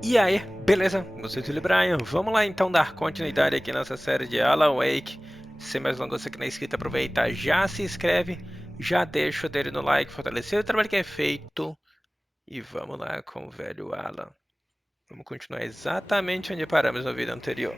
E aí, beleza? Eu sou o Brian. Vamos lá então dar continuidade aqui nessa série de Alan Wake. Sem mais longas, você que não é inscrito, aproveita, já se inscreve, já deixa o dedo no like, fortalecer o trabalho que é feito. E vamos lá com o velho Alan. Vamos continuar exatamente onde paramos no vídeo anterior.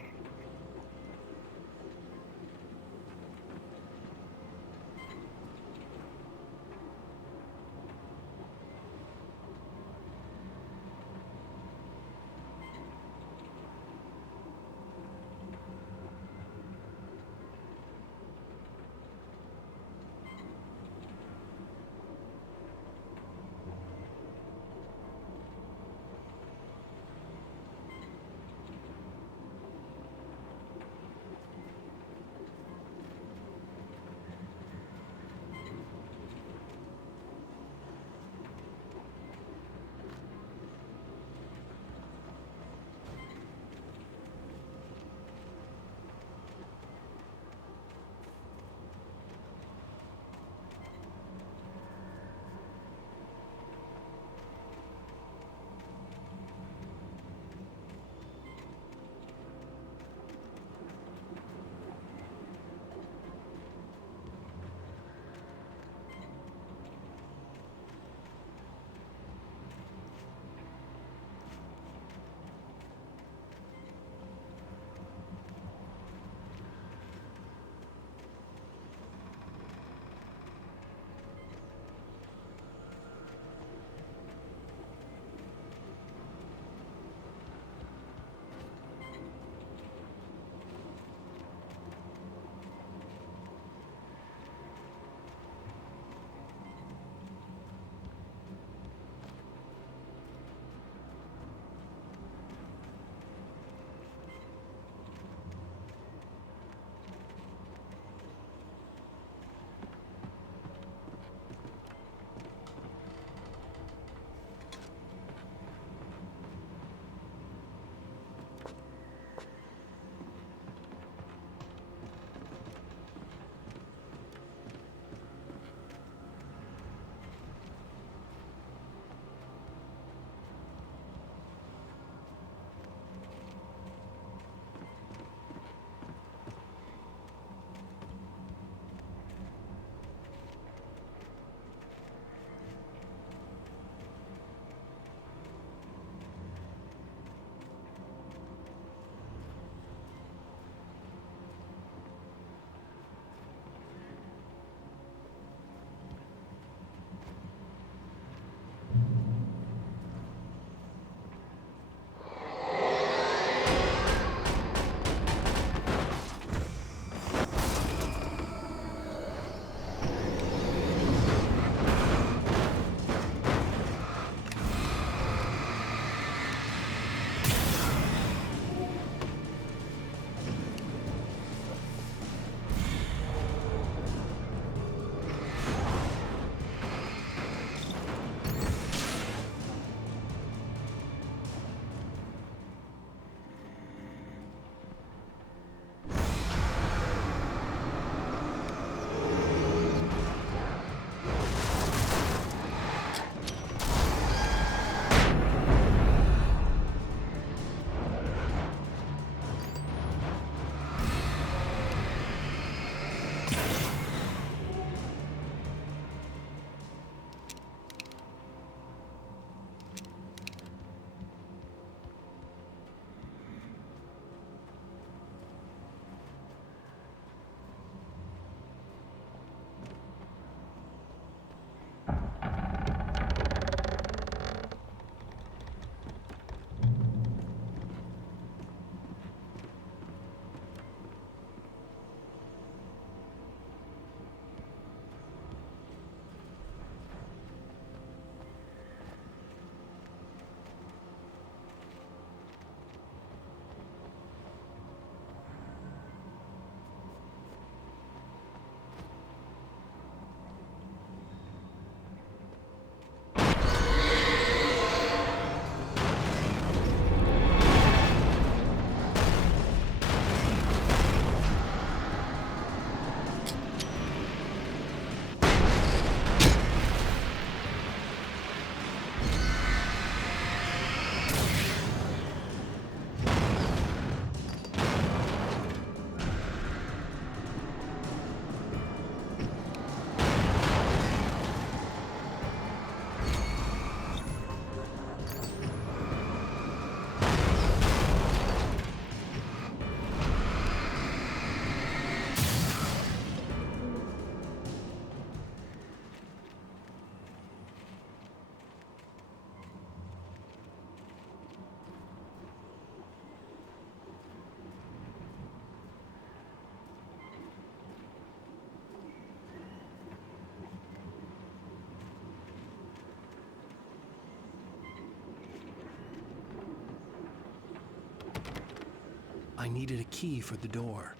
I needed a key for the door.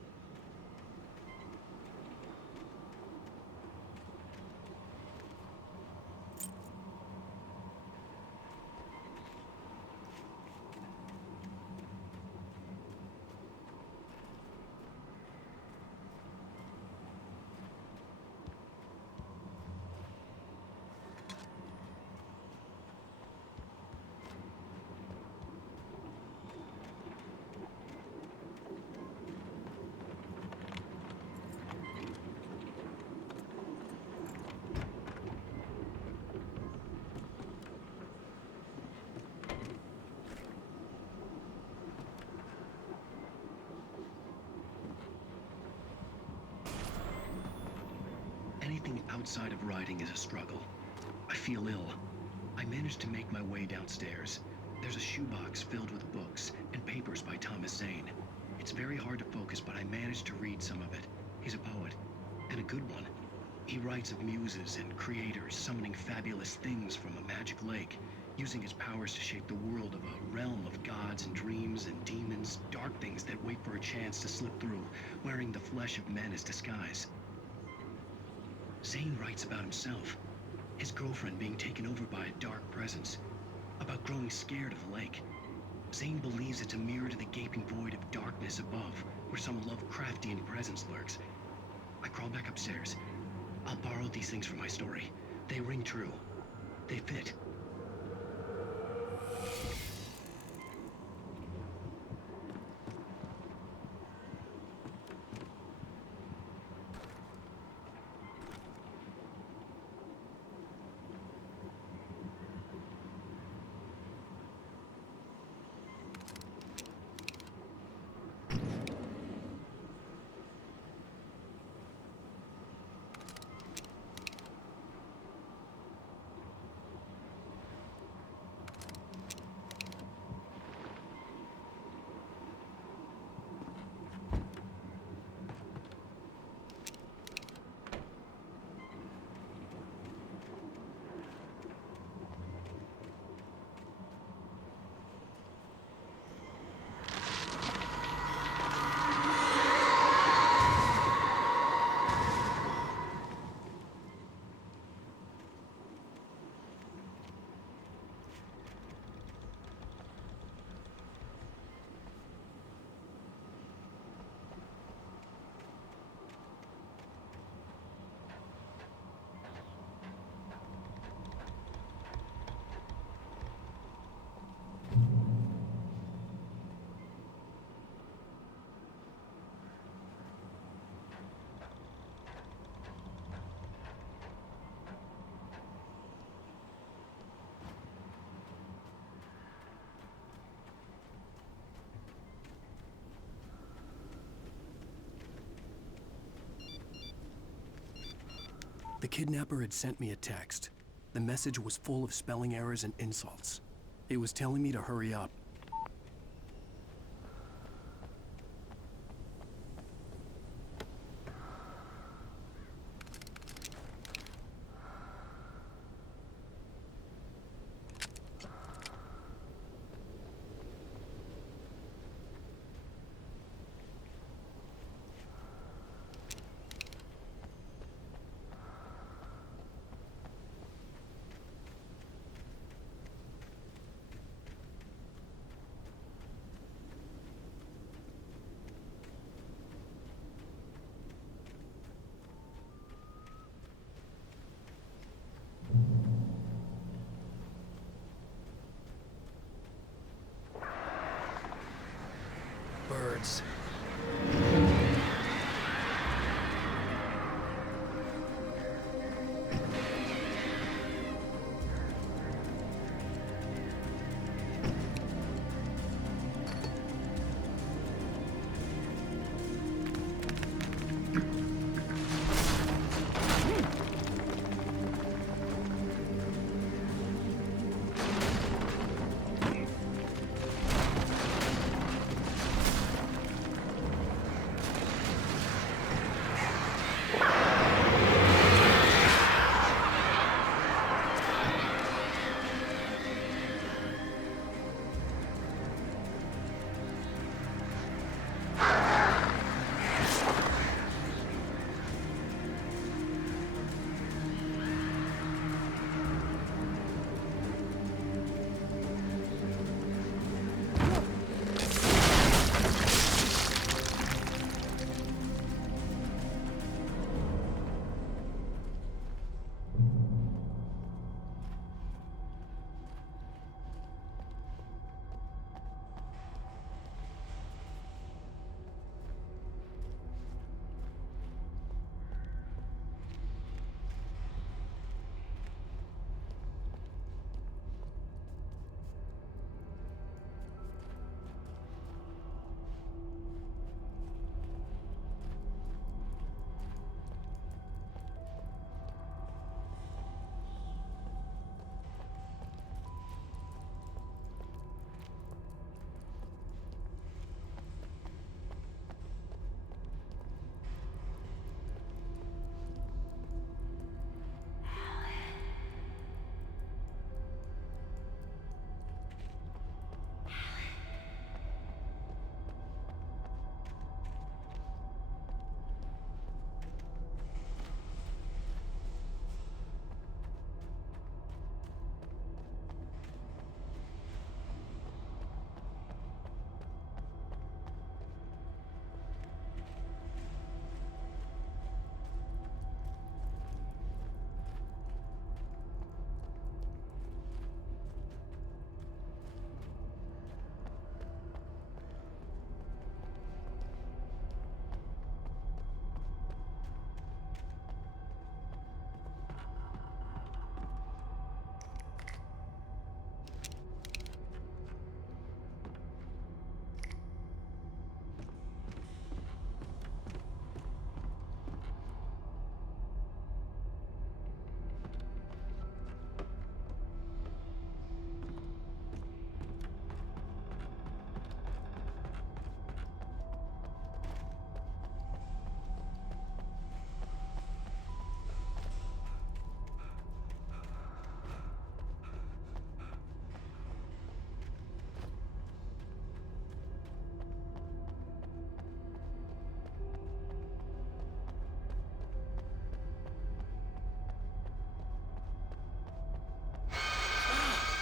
Anything outside of writing is a struggle. I feel ill. I managed to make my way downstairs. There's a shoebox filled with books and papers by Thomas Zane. It's very hard to focus, but I managed to read some of it. He's a poet, and a good one. He writes of muses and creators summoning fabulous things from a magic lake, using his powers to shape the world of a realm of gods and dreams and demons, dark things that wait for a chance to slip through, wearing the flesh of men as disguise. Zane writes about himself, his girlfriend being taken over by a dark presence, about growing scared of the lake. Zane believes it's a mirror to the gaping void of darkness above, where some Lovecraftian presence lurks. I crawl back upstairs. I'll borrow these things for my story. They ring true. They fit. The kidnapper had sent me a text. The message was full of spelling errors and insults. It was telling me to hurry up. Birds.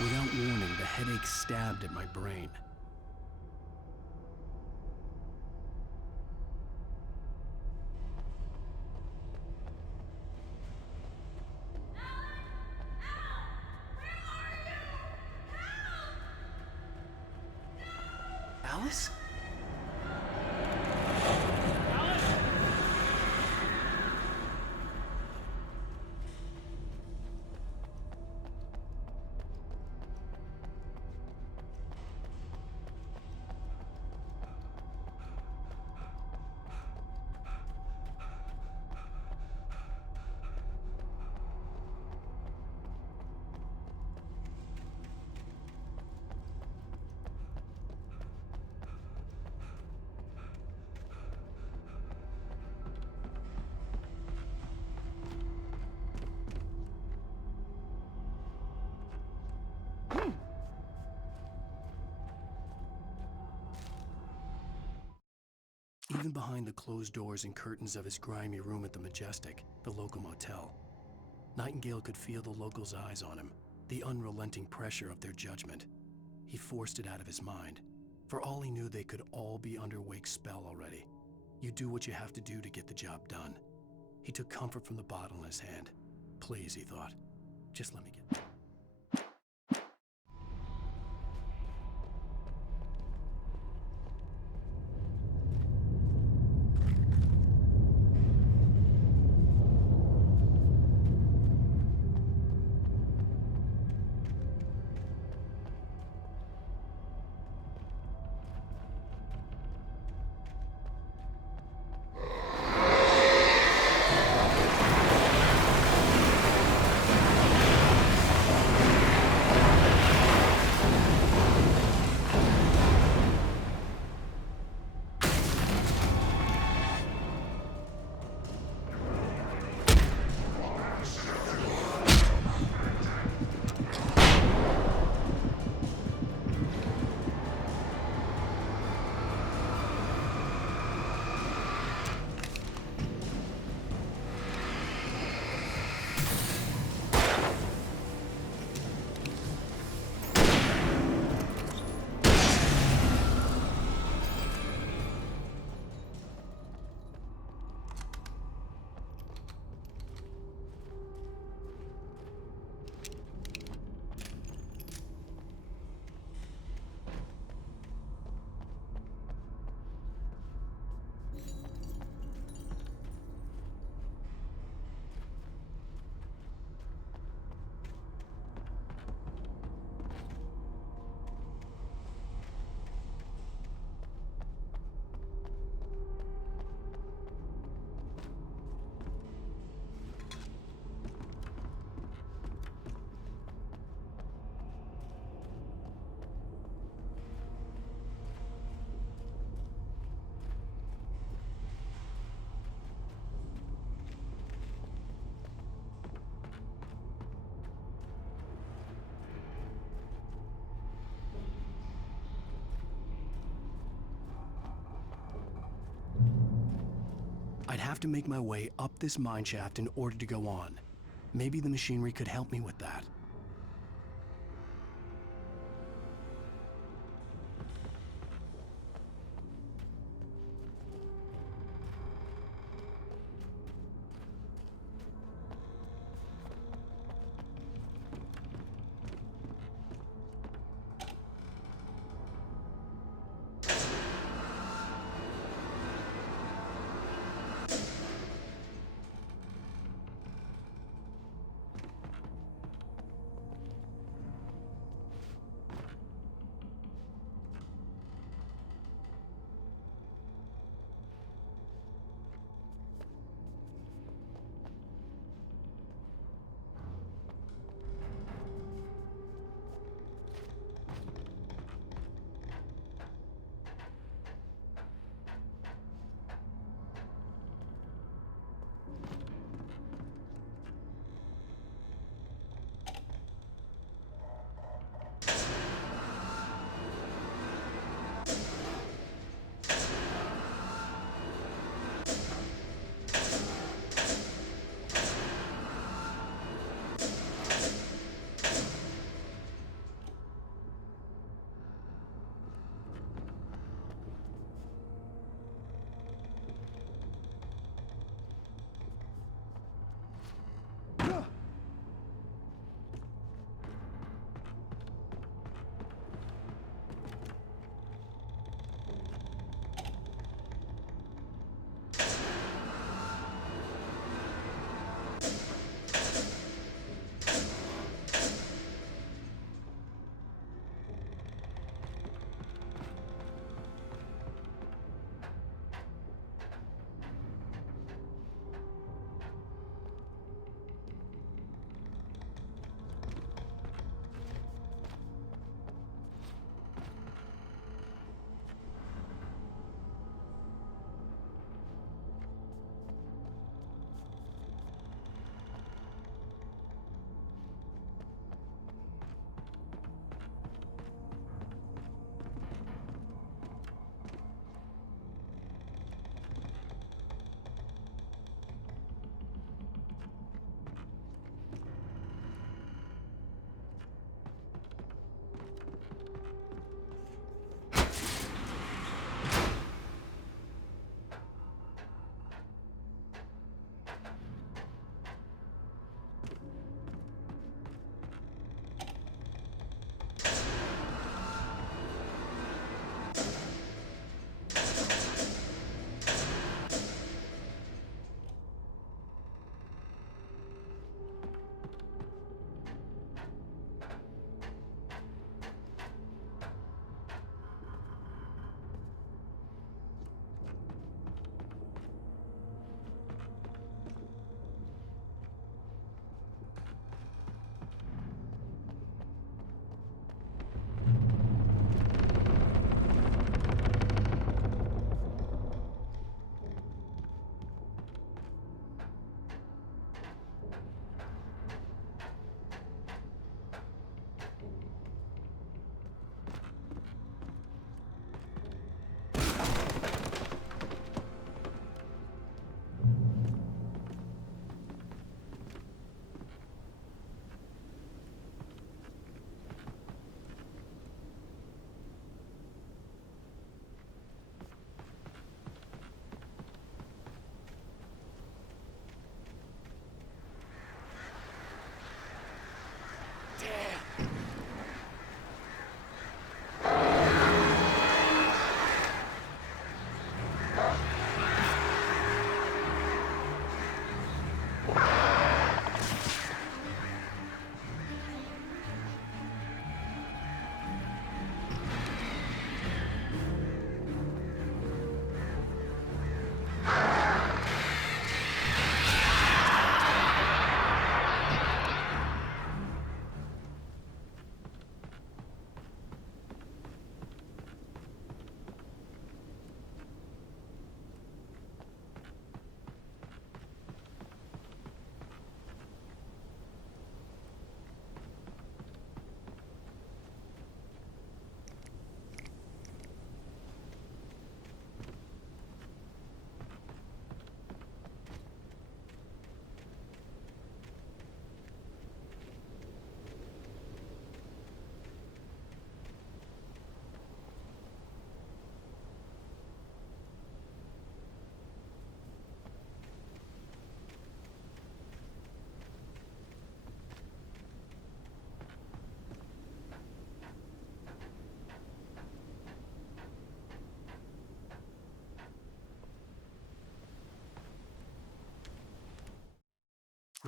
Without warning, the headache stabbed at my brain. Alice? Even behind the closed doors and curtains of his grimy room at the Majestic, the local motel, Nightingale could feel the locals' eyes on him, the unrelenting pressure of their judgment. He forced it out of his mind. For all he knew, they could all be under Wake's spell already. You do what you have to do to get the job done. He took comfort from the bottle in his hand. Please, he thought, just let me get... I'd have to make my way up this mineshaft in order to go on. Maybe the machinery could help me with that.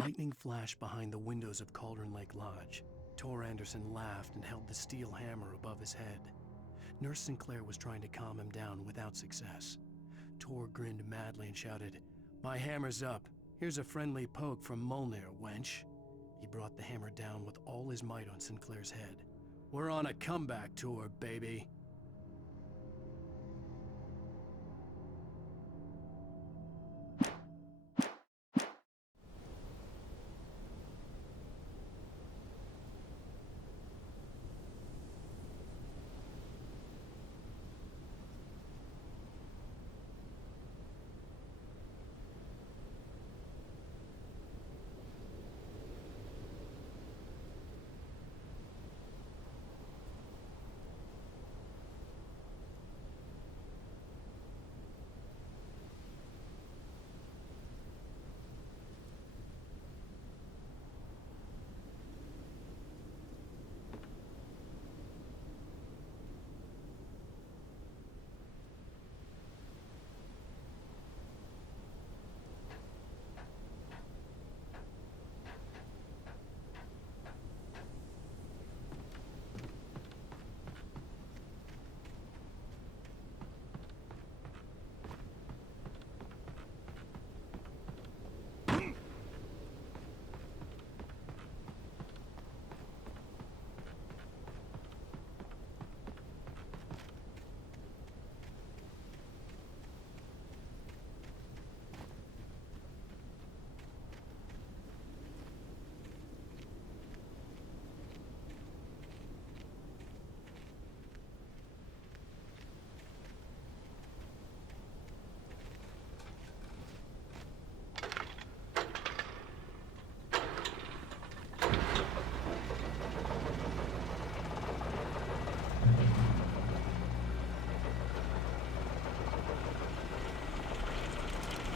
Lightning flashed behind the windows of Cauldron Lake Lodge. Tor Anderson laughed and held the steel hammer above his head. Nurse Sinclair was trying to calm him down without success. Tor grinned madly and shouted, "My hammer's up. Here's a friendly poke from Molnir, wench." He brought the hammer down with all his might on Sinclair's head. "We're on a comeback tour, baby."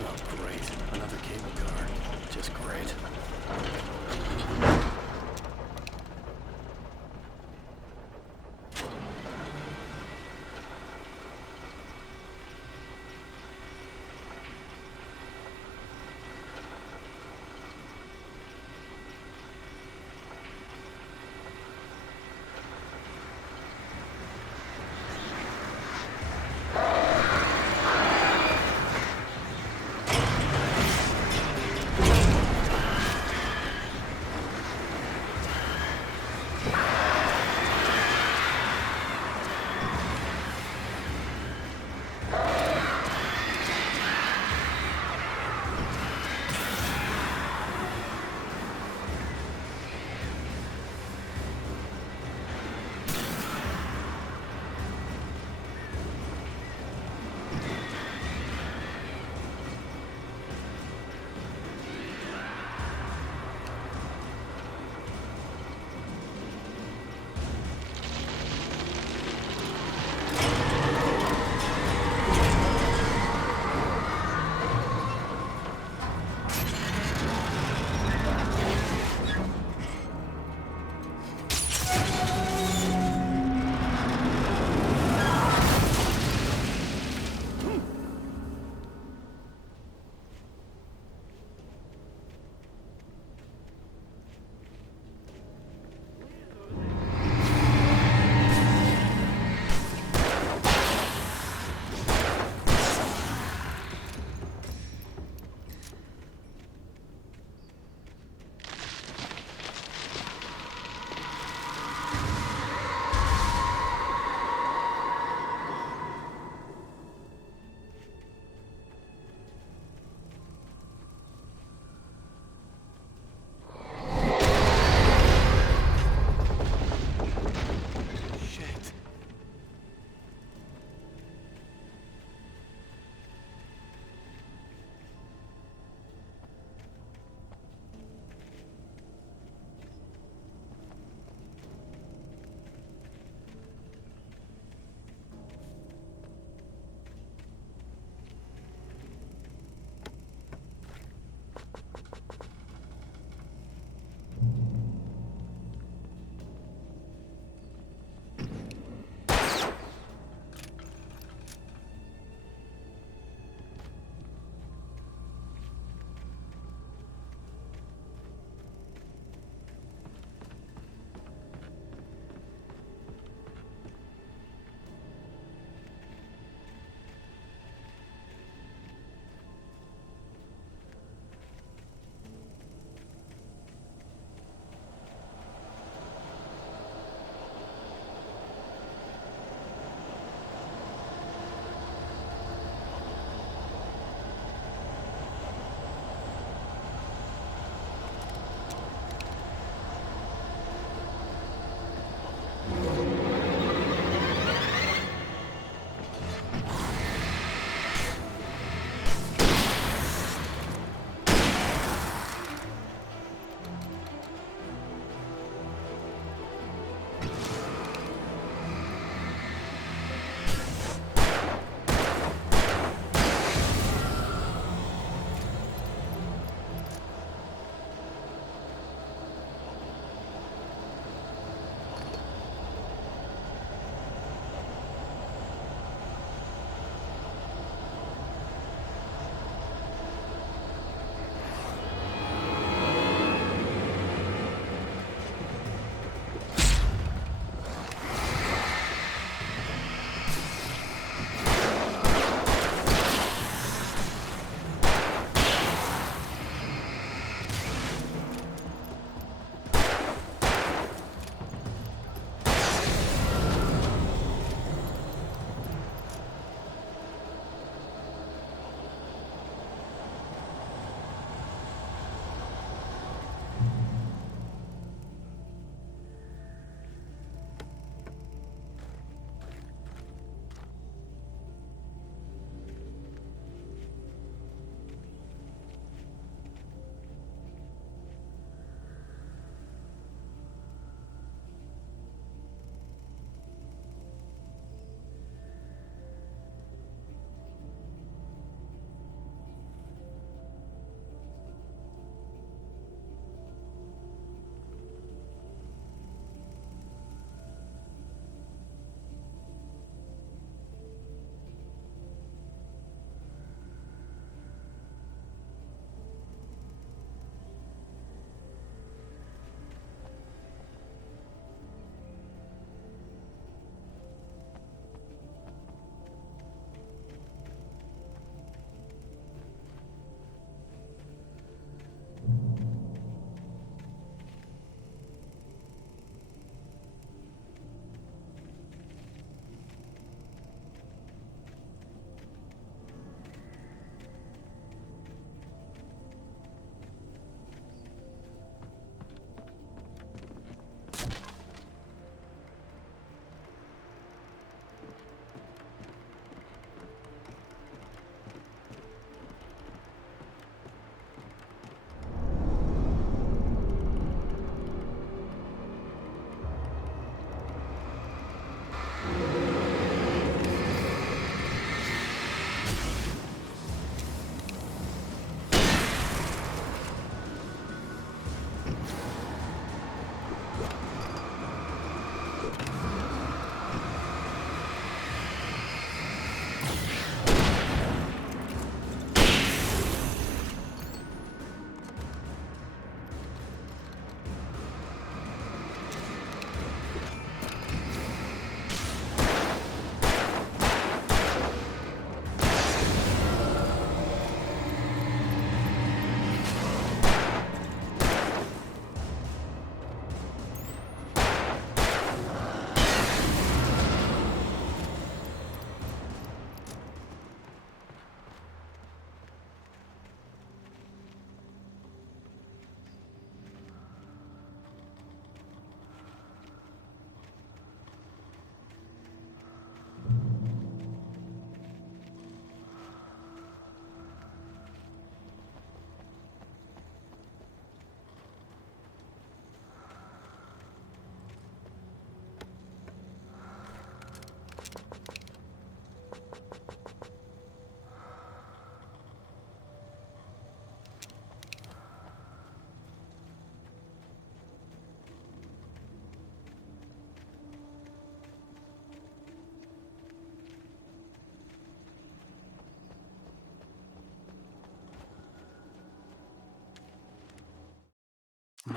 Oh, great. Another cable car. Just great.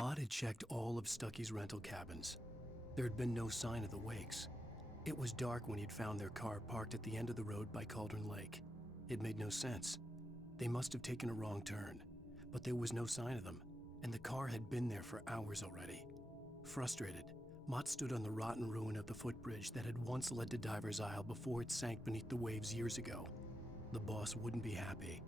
Mott had checked all of Stucky's rental cabins. There had been no sign of the Wakes. It was dark when he'd found their car parked at the end of the road by Cauldron Lake. It made no sense. They must have taken a wrong turn, but there was no sign of them, and the car had been there for hours already. Frustrated, Mott stood on the rotten ruin of the footbridge that had once led to Diver's Isle before it sank beneath the waves years ago. The boss wouldn't be happy.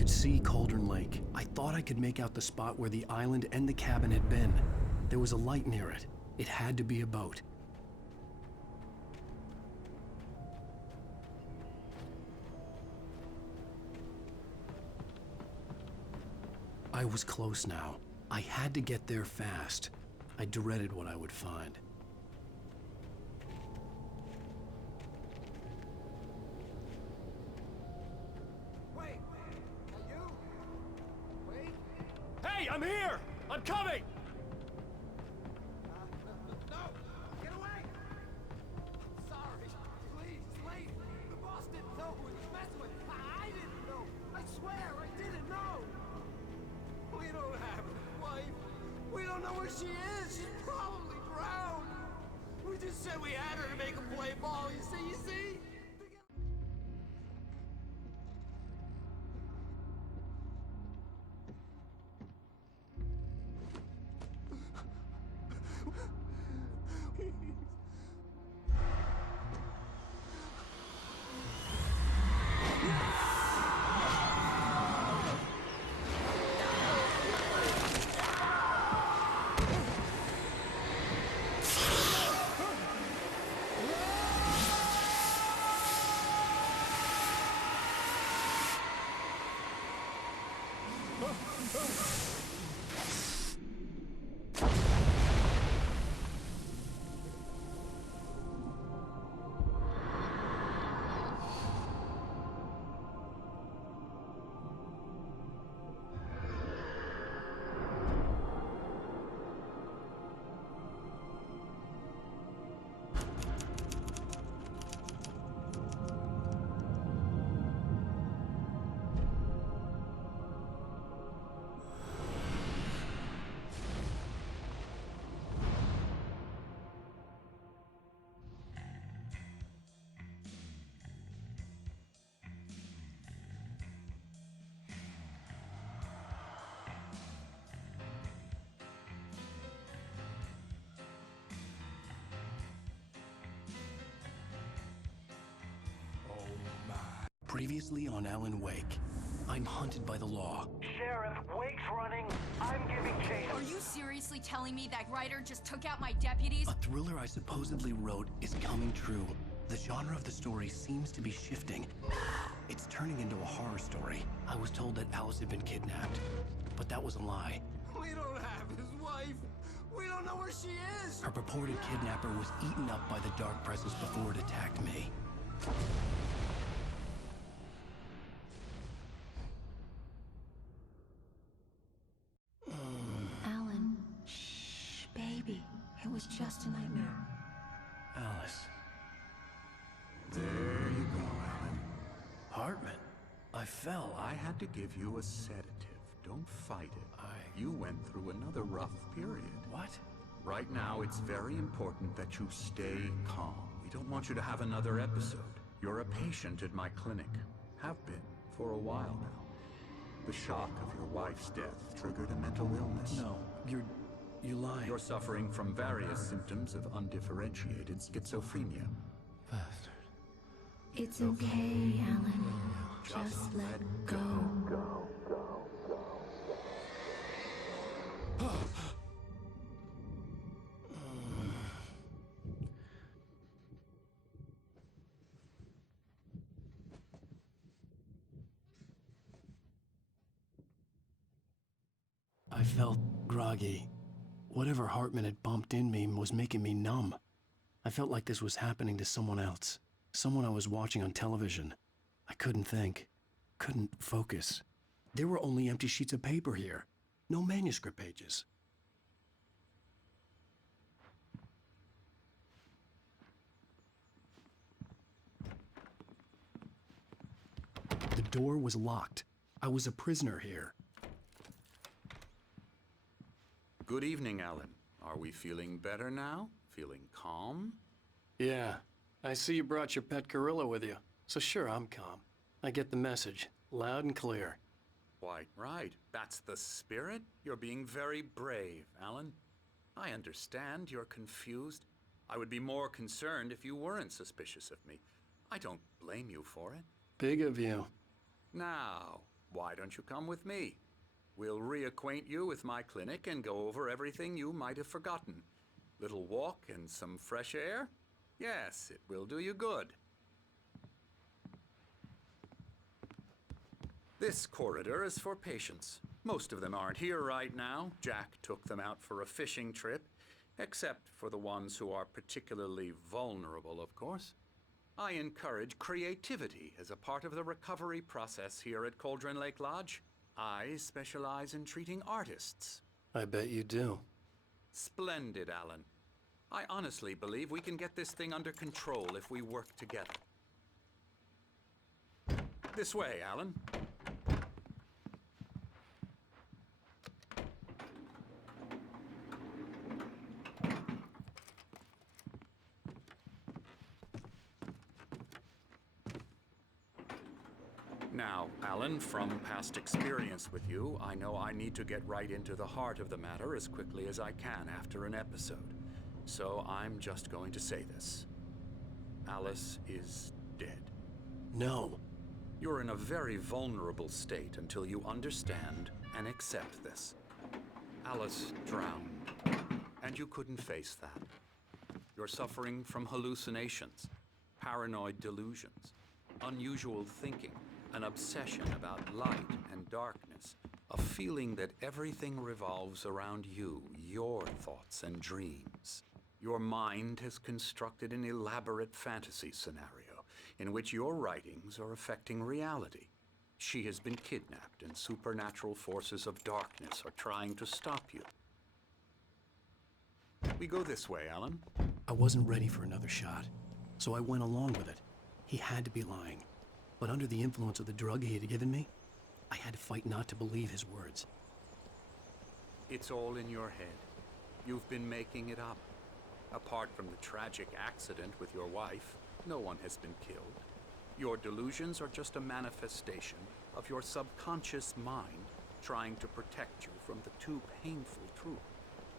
could see Cauldron Lake. I thought I could make out the spot where the island and the cabin had been. There was a light near it. It had to be a boat. I was close now. I had to get there fast. I dreaded what I would find. Wait! Are you? Wait! Hey, I'm here! I'm coming! No! Get away! Sorry. Please, it's late. The boss didn't know who he was messing with. I didn't know. I swear, I didn't know. We don't have a wife. We don't know where she is. She's probably drowned. We just said we had her to make a play ball. You see? You see? Previously on Alan Wake, I'm hunted by the law. Sheriff, Wake's running. I'm giving chase. Are you seriously telling me that writer just took out my deputies? A thriller I supposedly wrote is coming true. The genre of the story seems to be shifting. It's turning into a horror story. I was told that Alice had been kidnapped, but that was a lie. We don't have his wife. We don't know where she is. Her purported kidnapper was eaten up by the dark presence before it attacked me. Alan, shh, baby. It was just a nightmare. Alice. There you go, Alan. Hartman. I fell. I had to give you a sedative. Don't fight it. You went through another rough period. What? Right now, it's very important that you stay calm. We don't want you to have another episode. You're a patient at my clinic. Have been for a while now. The shock of your wife's death triggered a mental illness. No, you're lying. You're suffering from various symptoms of undifferentiated schizophrenia. Bastard. It's okay, Alan. Just let go. I felt groggy. Whatever Hartman had bumped in me was making me numb. I felt like this was happening to someone else. Someone I was watching on television. I couldn't think. Couldn't focus. There were only empty sheets of paper here. No manuscript pages. The door was locked. I was a prisoner here. Good evening, Alan. Are we feeling better now? Feeling calm? Yeah, I see you brought your pet gorilla with you. So sure, I'm calm. I get the message, loud and clear. Why, right. That's the spirit. You're being very brave, Alan. I understand you're confused. I would be more concerned if you weren't suspicious of me. I don't blame you for it. Big of you. Now, Why don't you come with me? We'll reacquaint you with my clinic and go over everything you might have forgotten. Little walk and some fresh air? Yes, it will do you good. This corridor is for patients. Most of them aren't here right now. Jack took them out for a fishing trip, except for the ones who are particularly vulnerable, of course. I encourage creativity as a part of the recovery process here at Cauldron Lake Lodge. I specialize in treating artists. I bet you do. Splendid, Alan. I honestly believe we can get this thing under control if we work together. This way, Alan. Now, Alan, from past experience with you, I know I need to get right into the heart of the matter as quickly as I can after an episode. So I'm just going to say this. Alice is dead. No. You're in a very vulnerable state until you understand and accept this. Alice drowned, and you couldn't face that. You're suffering from hallucinations, paranoid delusions, unusual thinking, an obsession about light and darkness, a feeling that everything revolves around you, your thoughts and dreams. Your mind has constructed an elaborate fantasy scenario in which your writings are affecting reality. She has been kidnapped and supernatural forces of darkness are trying to stop you. We go this way, Alan. I wasn't ready for another shot, so I went along with it. He had to be lying. But under the influence of the drug he had given me, I had to fight not to believe his words. It's all in your head. You've been making it up. Apart from the tragic accident with your wife, no one has been killed. Your delusions are just a manifestation of your subconscious mind trying to protect you from the too painful truth.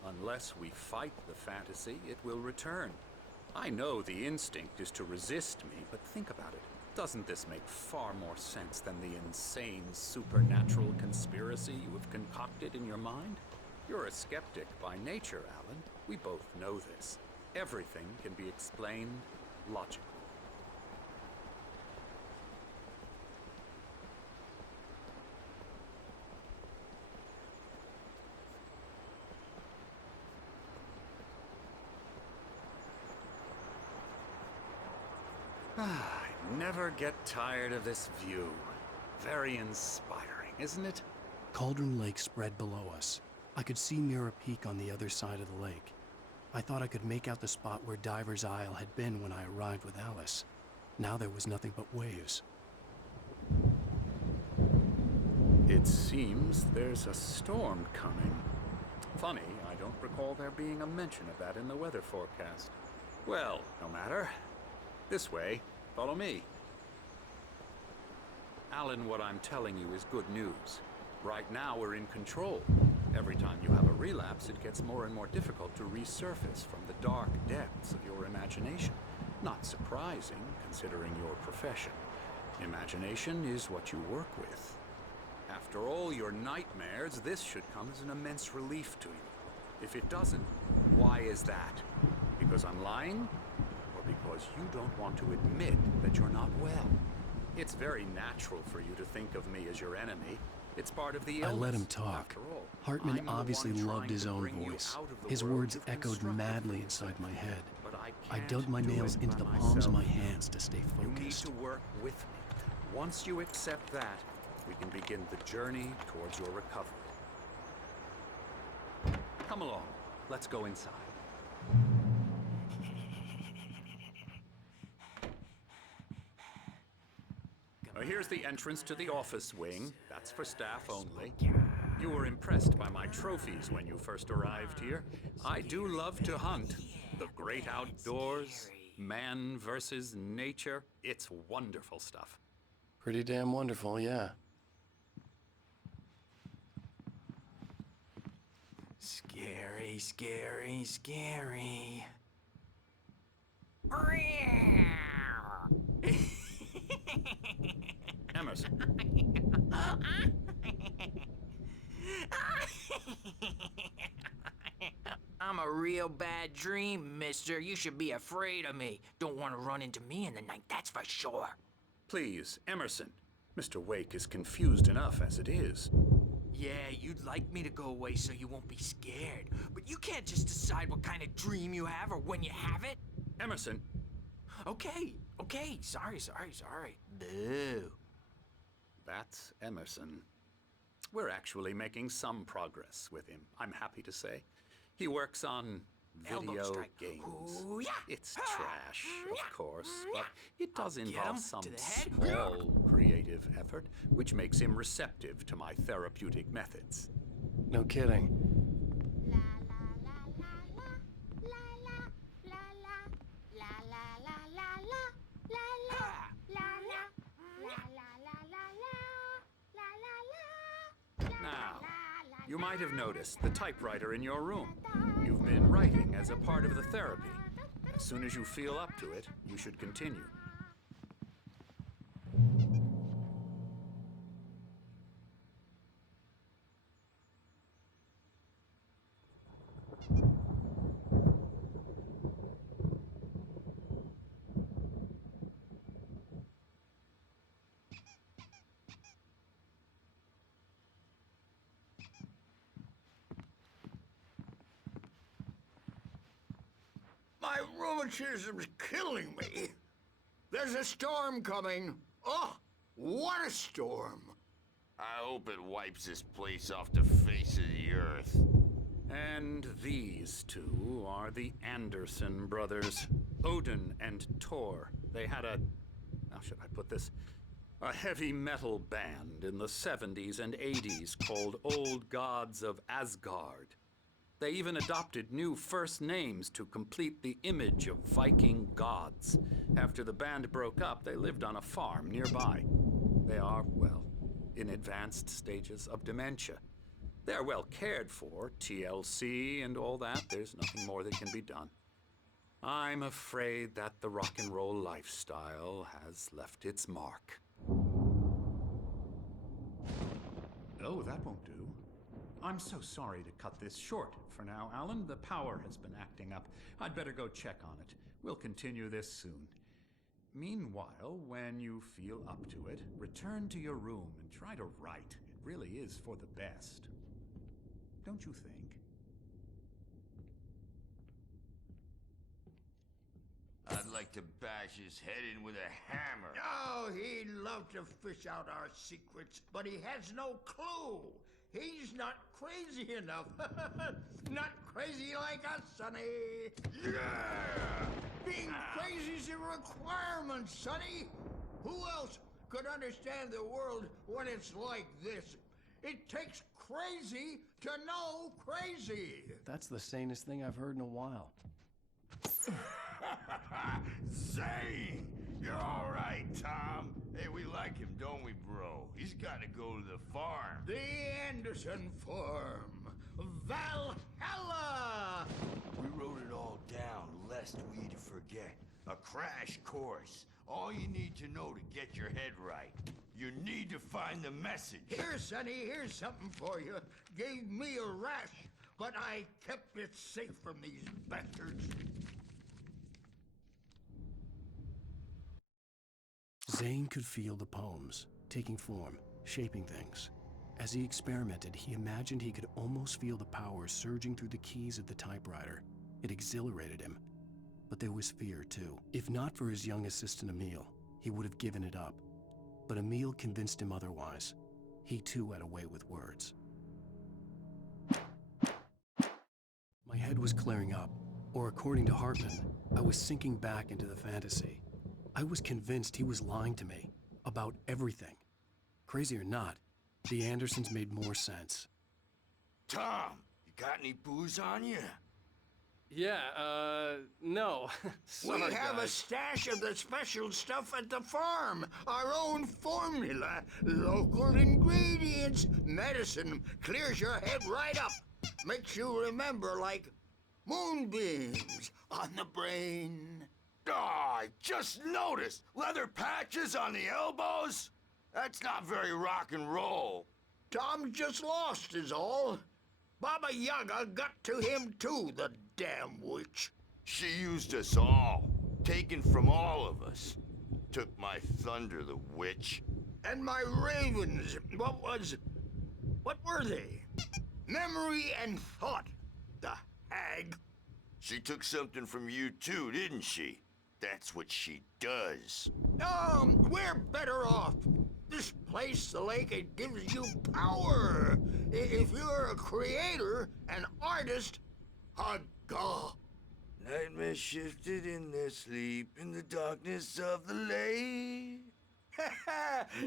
Unless we fight the fantasy, it will return. I know the instinct is to resist me, but think about it. Doesn't this make far more sense than the insane supernatural conspiracy you have concocted in your mind? You're a skeptic by nature, Alan. We both know this. Everything can be explained logically. I never get tired of this view. Very inspiring, isn't it? Cauldron Lake spread below us. I could see Mirror Peak on the other side of the lake. I thought I could make out the spot where Diver's Isle had been when I arrived with Alice. Now there was nothing but waves. It seems there's a storm coming. Funny, I don't recall there being a mention of that in the weather forecast. Well, no matter. This way. Follow me. Alan, what I'm telling you is good news. Right now, we're in control. Every time you have a relapse, it gets more and more difficult to resurface from the dark depths of your imagination. Not surprising, considering your profession. Imagination is what you work with. After all your nightmares, this should come as an immense relief to you. If it doesn't, why is that? Because I'm lying? Or because you don't want to admit that you're not well? It's very natural for you to think of me as your enemy. It's part of the illness. I let him talk. After all, Hartman I'm the obviously one loved trying his to own bring you voice. out of the His world words you've echoed constructed madly for inside yourself. my head. But I can't dug my do nails it into by the palms of my myself. hands to stay You need focused. to work with me. Once you accept that, we can begin the journey towards your recovery. Come along. Let's go inside. Now, here's the entrance to the office wing. That's for staff only. You were impressed by my trophies when you first arrived here. I do love to hunt. The great outdoors, man versus nature. It's wonderful stuff. Pretty damn wonderful, yeah. Scary, scary, scary. Emerson. I'm a real bad dream, mister. You should be afraid of me. Don't want to run into me in the night, that's for sure. Please, Emerson. Mr. Wake is confused enough as it is. Yeah, you'd like me to go away so you won't be scared. But you can't just decide what kind of dream you have or when you have it. Emerson, Okay. Sorry. Boo. that's Emerson. We're actually making some progress with him, I'm happy to say. He works on Elbow video strike. games. Ooh, yeah. It's trash, of course, but it does I'll get involve him some to the head. small creative effort, which makes him receptive to my therapeutic methods. No kidding. Now, you might have noticed the typewriter in your room. You've been writing as a part of the therapy. As soon as you feel up to it, you should continue. My rheumatism's killing me. There's a storm coming. Oh, what a storm. I hope it wipes this place off the face of the earth. And these two are the Anderson brothers, Odin and Thor. They had how should I put this? A heavy metal band in the 70s and 80s called Old Gods of Asgard. They even adopted new first names to complete the image of Viking gods. After the band broke up, they lived on a farm nearby. They are, well, in advanced stages of dementia. They're well cared for, TLC and all that. There's nothing more that can be done. I'm afraid that the rock and roll lifestyle has left its mark. Oh, that won't do. I'm so sorry to cut this short for now, Alan. The power has been acting up. I'd better go check on it. We'll continue this soon. Meanwhile, when you feel up to it, return to your room and try to write. It really is for the best. Don't you think? I'd like to bash his head in with a hammer. Oh, he'd love to fish out our secrets, but he has no clue. He's not crazy enough. Not crazy like us, Sonny. Yeah! Being crazy's a requirement, Sonny. Who else could understand the world when it's like this? It takes crazy to know crazy. That's the sanest thing I've heard in a while. Zane! You're all right, Tom. Hey, we like him, don't we, bro? He's got to go to the farm. The Anderson Farm. Valhalla! We wrote it all down, lest we'd forget. A crash course. All you need to know to get your head right. You need to find the message. Here, Sonny, here's something for you. Gave me a rash, but I kept it safe from these bastards. Zane could feel the poems, taking form, shaping things. As he experimented, he imagined he could almost feel the power surging through the keys of the typewriter. It exhilarated him. But there was fear, too. If not for his young assistant Emil, he would have given it up. But Emil convinced him otherwise. He too had a way with words. My head was clearing up, or according to Hartman, I was sinking back into the fantasy. I was convinced he was lying to me about everything. Crazy or not, the Andersons made more sense. Tom, you got any booze on you? Yeah, no. We have a stash of the special stuff at the farm. Our own formula. Local ingredients. Medicine clears your head right up. Makes you remember like moonbeams on the brain. Oh, I just noticed. Leather patches on the elbows? That's not very rock and roll. Tom just lost is all. Baba Yaga got to him too, the damn witch. She used us all, taken from all of us. Took my thunder, the witch. And my ravens, what were they? Memory and thought, the hag. She took something from you too, didn't she? That's what she does. We're better off. This place, the lake, it gives you power. If you're a creator, an artist, a god. Nightmares shifted in their sleep in the darkness of the lake.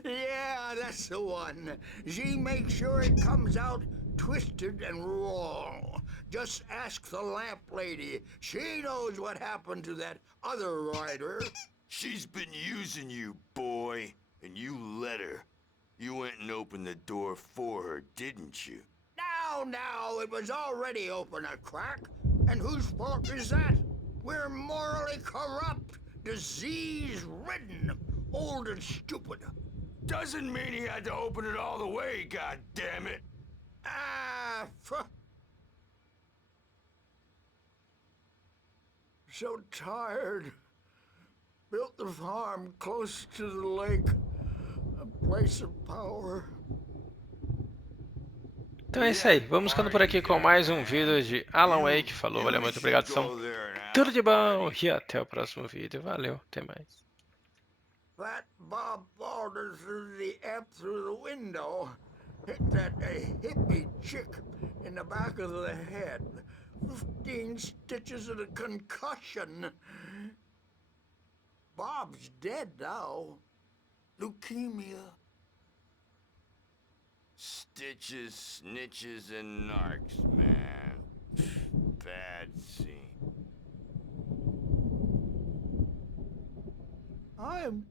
Yeah, that's the one. She makes sure it comes out twisted and wrong. Just ask the lamp lady. She knows what happened to that other rider. She's been using you, boy, and you let her. You went and opened the door for her, didn't you? Now, it was already open a crack. And whose fault is that? We're morally corrupt, disease-ridden, old and stupid. Doesn't mean he had to open it all the way, goddammit. So tired. Built the farm close to the lake. A place of power. Então é isso aí, vamos ficando por aqui com mais um vídeo de Alan Wake. Falou, valeu, muito obrigado, são tudo de bom e até o próximo vídeo. Valeu, até mais. That Bob faltered through the app through the window. Hit that hippie chick in the back of the head. 15 stitches and a concussion. Bob's dead now. Leukemia. Stitches, snitches, and narcs, man. Bad scene. I am